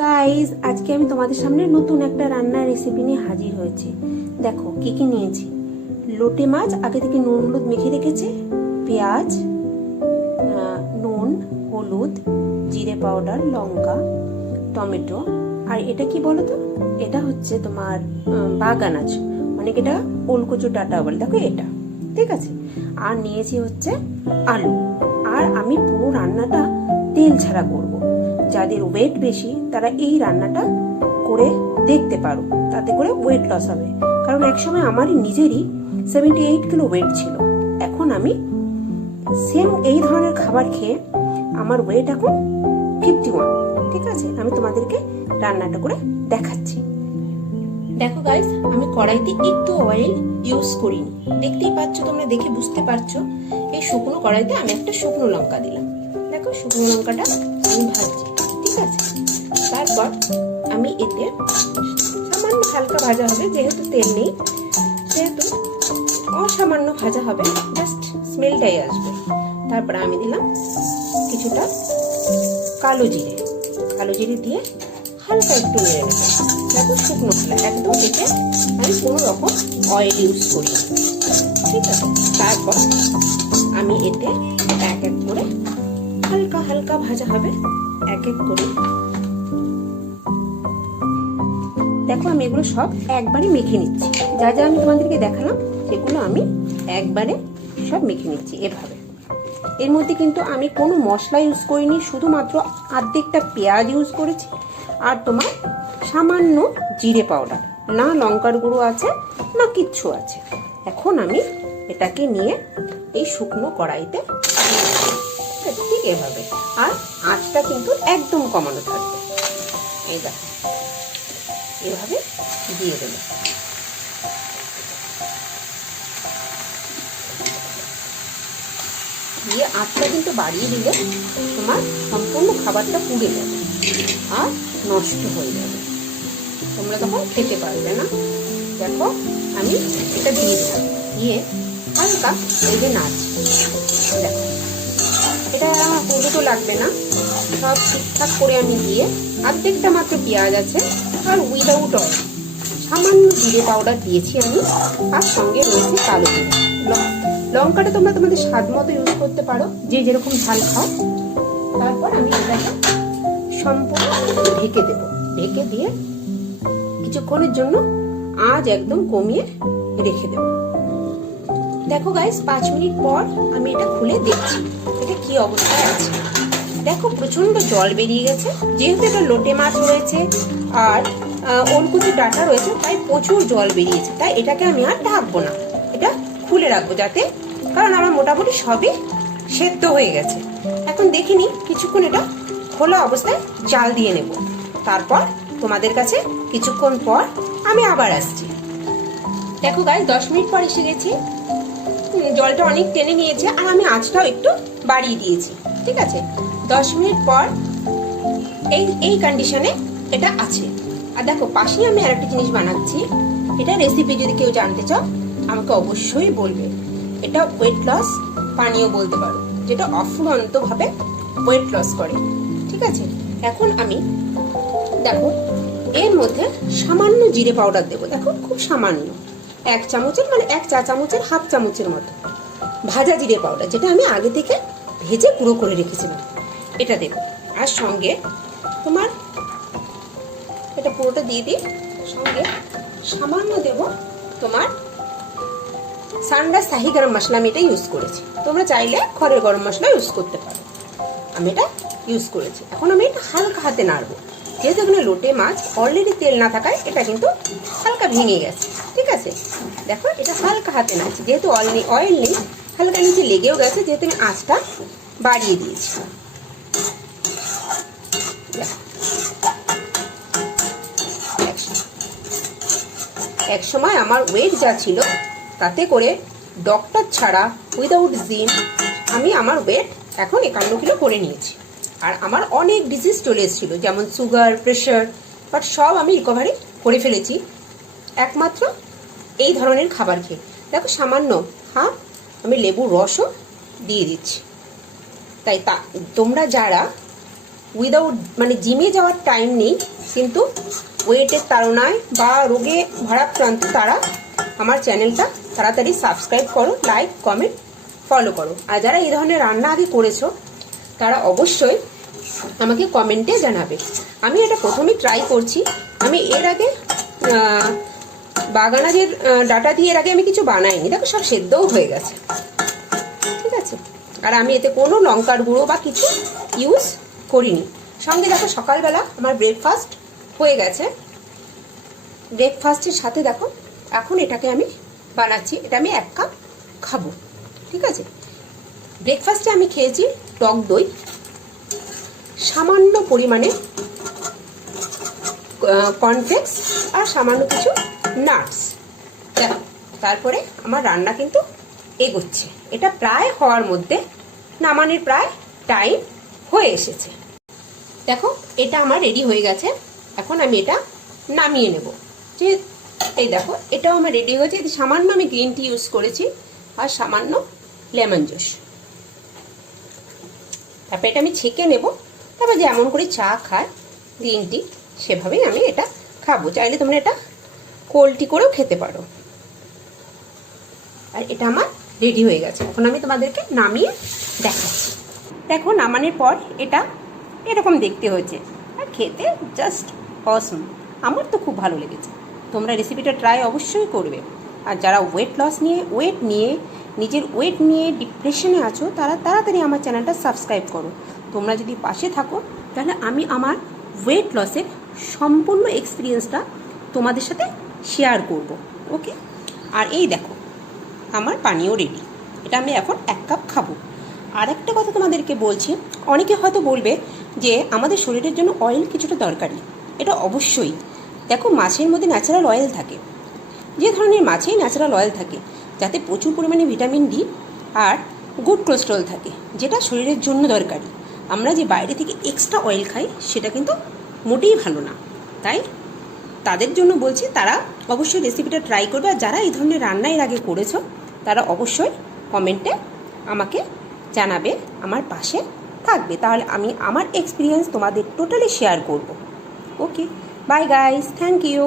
Guys আজকে আমি তোমাদের সামনে নতুন একটা রান্নার রেসিপি নিয়ে হাজির হয়েছি। দেখো কি কি নিয়েছি? লোটে মাছ আগে থেকে নুন হলুদ মেখে রেখেছে পেঁয়াজ নুন হলুদ জিরে পাউডার লঙ্কা টমেটো আর এটা কি বলো তো এটা হচ্ছে তোমার আহ, বাগান আছে। অনেক এটা ওলকচু ডাটা বলে দেখো এটা ঠিক আছে? আর নিয়েছি হচ্ছে আলু। আর আমি পুরো রান্নাটা তেল ছাড়া করব। যাদের ওয়েট বেশি, তারা এই রান্নাটা করে দেখতে পারো। তাতে করে ওয়েট লস হবে। কারণ একসময় আমারই নিজেরই সেভেন্টি এইট কিলো ওয়েট ছিল। এখন আমি সেম এই ধরনের খাবার খেয়ে আমার ওয়েট এখন ফিফটি ওয়ান ঠিক আছে? আমি তোমাদেরকে রান্নাটা করে দেখাচ্ছি। দেখো গাইস আমি কড়াইতে একটু অয়েল ইউজ করিনি। দেখতেই পাচ্ছ, তোমরা দেখে বুঝতে পারছ, এই শুকনো কড়াইতে আমি একটা শুকনো লঙ্কা দিলাম। দেখো, শুকনো লঙ্কাটা আমি ভাজছি। ঠিক আছে। তারপর আমি এতে সামান্য হালকা ভাজা হবে, যেহেতু তেল নেই, সেহেতু অসামান্য ভাজা হবে জাস্ট স্মেলটাই আসবে। তারপর আমি দিলাম কিছুটা কালো জিরে। কালো জিরে দিয়ে হালকা একটু নেড়ে নেব। দেখো শুকনো খোলা একদম এতে আমি কোনো রকম অয়েল ইউজ করি। ঠিক আছে। তারপর আমি এতে হালকা ভাজা হবে, এক এক করে। দেখো, আমি এগুলো সব একবারে মেখে নিচ্ছি। যা যা আমি তোমাদেরকে দেখালাম, সেগুলো আমি একবারে সব মেখে নিচ্ছি এভাবে। এর মধ্যে কিন্তু আমি কোনো মশলা ইউজ করিনি, শুধুমাত্র আর্ধেকটা পেঁয়াজ ইউজ করেছি আর তোমার সামান্য জিরে পাউডার না লঙ্কার গুঁড়ো আছে, না কিচ্ছু আছে। এখন আমি এটাকে নিয়ে এই শুকনো কড়াইতে ঠিক এভাবে। আর আঁচটা কিন্তু একদম কমানো থাকবে। এই দেখো এভাবে দিয়ে দেবে। দিয়ে আঁচটা কিন্তু বাড়িয়ে দিলে তোমার সম্পূর্ণ খাবারটা পুড়ে যাবে আর নষ্ট হয়ে যাবে। তোমরা তখন খেতে পারবে না। দেখো আমি এটা দিয়ে দিলাম। দিয়ে হালকা এই যে নাচ দেখো। এটা পুরো লাগবে না। সব ঠিকঠাক করে আমি দিয়ে অর্ধেকটা মাত্র পেঁয়াজ আছে আর উইদাউট অয়েল সামান্য জিরে পাউডার দিয়েছি আমি আর সঙ্গে রয়েছে কালো লঙ্কাটা তোমরা তোমাদের স্বাদ মতো ইউজ করতে পারো, যে যেরকম ঝাল খাও। তারপর আমি এটাকে সম্পূর্ণ ঢেকে দেবো। ঢেকে দিয়ে কিছুক্ষণের জন্য আজ একদম কমিয়ে রেখে দেবো। দেখো গাইস পাঁচ মিনিট পর আমি এটা খুলে দেখছি, এটা কি অবস্থায় আছে। দেখো প্রচণ্ড জল বেরিয়ে গেছে, যেহেতু এটা লোটে মাছ রয়েছে আর ওলকুচি ডাটা রয়েছে, তাই প্রচুর জল বেরিয়েছে, তাই এটাকে আমি আর ঢাকবো না। এটা খুলে রাখব যাতে, কারণ আমার মোটামুটি সবই সেদ্ধ হয়ে গেছে। এখন দেখিনি কিছুক্ষণ এটা খোলা অবস্থায় জাল দিয়ে নেব। তারপর তোমাদের কাছে কিছুক্ষণ পর আমি আবার আসছি। দেখো গাইস দশ মিনিট পর এসে গেছি। জলটা অনেক টেনে নিয়েছে আর আমি আঁচটাও একটু বাড়িয়ে দিয়েছি, ঠিক আছে? দশ মিনিট পর এই এই কন্ডিশনে এটা আছে। আর দেখো, পাশেই আমি আরেকটা জিনিস বানাচ্ছি। এটা রেসিপি যদি কেউ জানতে চাও, আমাকে অবশ্যই বলবে। এটা ওয়েট লস পানীয় বলতে পারো, যেটা অফুরন্তভাবে ওয়েট লস করে, ঠিক আছে? এখন আমি, দেখো, এর মধ্যে সামান্য জিরে পাউডার দেবো। দেখো, খুব সামান্য। এক চামচের মানে এক চা চামচের, হাফ চামচের মতো। ভাজা জিরে পাউডার, যেটা আমি আগে থেকে ভেজে গুঁড়ো করে রেখেছিলাম। এটা দেবো আর সঙ্গে তোমার এটা পুরোটা দিয়ে দিই। সঙ্গে সামান্য দেব তোমার সান্ডা শাহি গরম মশলা, আমি এটা ইউজ করেছি। তোমরা চাইলে ঘরের গরম মশলা ইউজ করতে পারো। আমি এটা ইউজ করেছি। এখন আমি এটা হালকা হাতে নাড়বো। যেহেতু এখানে লোটে মাছ অলরেডি তেল না থাকায় এটা কিন্তু হালকা ভেঙে গেছে। ঠিক আছে? দেখো, এটা হালকা হাতে নাড়ছি। যেহেতু অয়েল নেই অয়েল নেই, হালকা নিচে লেগেও গেছে, যেহেতু আমি আঁচটা বাড়িয়ে দিয়েছি। এক সময় আমার ওয়েট যা ছিল, তাতে করে ডক্টর ছাড়া উইদাউট জিম আমি আমার ওয়েট এখন একান্ন কিলো করে নিয়েছি। আর আমার অনেক ডিজিজ চলে এসেছিল, যেমন সুগার প্রেশার বাট সব আমি রিকভারি করে ফেলেছি। একমাত্র এই ধরনের খাবার খেয়ে। দেখো সামান্য হাফ আমি লেবুর রসও দিয়ে দিচ্ছি। তাই তা, তোমরা যারা উইদাউট মানে জিমে যাওয়ার টাইম নেই, কিন্তু ওয়েটের তাড়নায় বা রোগে ভারাক্রান্ত তারা আমার চ্যানেলটা তাড়াতাড়ি সাবস্ক্রাইব করো লাইক কমেন্ট ফলো করো। আর যারা এই ধরনের রান্না আগে করেছ, তারা অবশ্যই আমাকে কমেন্টে জানাবে। আমি এটা প্রথমেই ট্রাই করছি। আমি এর আগে বাগানাজের ডাটা দিয়ে এর আগে আমি কিছু বানাইনি। দেখো, সব সেদ্ধও হয়ে গেছে। ঠিক আছে? আর আমি এতে কোনো লঙ্কার গুঁড়ো বা কিছু ইউজ করিনি। সঙ্গে দেখো, সকালবেলা আমার ব্রেকফাস্ট হয়ে গেছে। ব্রেকফাস্টের সাথে দেখো, এখন এটাকে আমি বানাচ্ছি। এটা আমি এক কাপ খাব। ঠিক আছে? ব্রেকফাস্টে আমি খেয়েছি টক দই। সামান্য পরিমাণে কর্নফ্লেক্স আর সামান্য কিছু নাটস তারপরে আমার রান্না কিন্তু এগোচ্ছে। এটা প্রায় হওয়ার মধ্যে নামানোর প্রায় টাইম হয়ে এসেছে। দেখো, এটা আমার রেডি হয়ে গেছে। এখন আমি এটা নামিয়ে নেব। যে, এই দেখো, এটাও আমার রেডি হয়েছে। সামান্য আমি গ্রিন টি ইউজ করেছি, আর সামান্য লেমন জুস তারপরে এটা আমি ছেঁকে নেব। তারপর যেমন করে চা খায় গ্রিন টি সেভাবেই আমি এটা খাব। চাইলে তোমরা এটা কোল্ড টি করেও খেতে পারো। আর এটা আমার রেডি হয়ে গেছে। এখন আমি তোমাদেরকে নামিয়ে দেখাচ্ছি। দেখো, নামানোর পর এটা এরকম দেখতে হয়েছে। আর খেতে জাস্ট অসম আমার তো খুব ভালো লেগেছে। তোমরা রেসিপিটা ট্রাই অবশ্যই করবে। আর যারা ওয়েট লস নিয়ে ওয়েট নিয়ে, নিজের ওয়েট নিয়ে ডিপ্রেশনে আছো, তারা তাড়াতাড়ি আমার চ্যানেলটা সাবস্ক্রাইব করো। তোমরা যদি পাশে থাকো, তাহলে আমি আমার ওয়েট লসের সম্পূর্ণ এক্সপিরিয়েন্সটা তোমাদের সাথে শেয়ার করব ওকে আর এই দেখো, আমার পানীয় রেডি এটা আমি এখন এক কাপ খাব। আর একটা কথা তোমাদেরকে বলছি, অনেকে হয়তো বলবে যে আমাদের শরীরের জন্য অয়েল কিছুটা দরকারি, এটা অবশ্যই। দেখো, মাছের মধ্যে ন্যাচারাল অয়েল থাকে। যে ধরনের মাছেই ন্যাচারাল অয়েল থাকে, যাতে প্রচুর পরিমাণে ভিটামিন ডি আর গুড কোলেস্ট্রল থাকে, যেটা শরীরের জন্য দরকারি। আমরা যে বাইরে থেকে এক্সট্রা অয়েল খাই, সেটা কিন্তু মোটেই ভালো না। তাই তাদের জন্য বলছি, তারা অবশ্যই রেসিপিটা ট্রাই করবে আর যারা এই ধরনের রান্না এর আগে করেছ, তারা অবশ্যই কমেন্টে আমাকে জানাবে, আমার পাশে থাকবে। তাহলে আমি আমার এক্সপিরিয়েন্স তোমাদের টোটালি শেয়ার করব। Okay bye guys thank you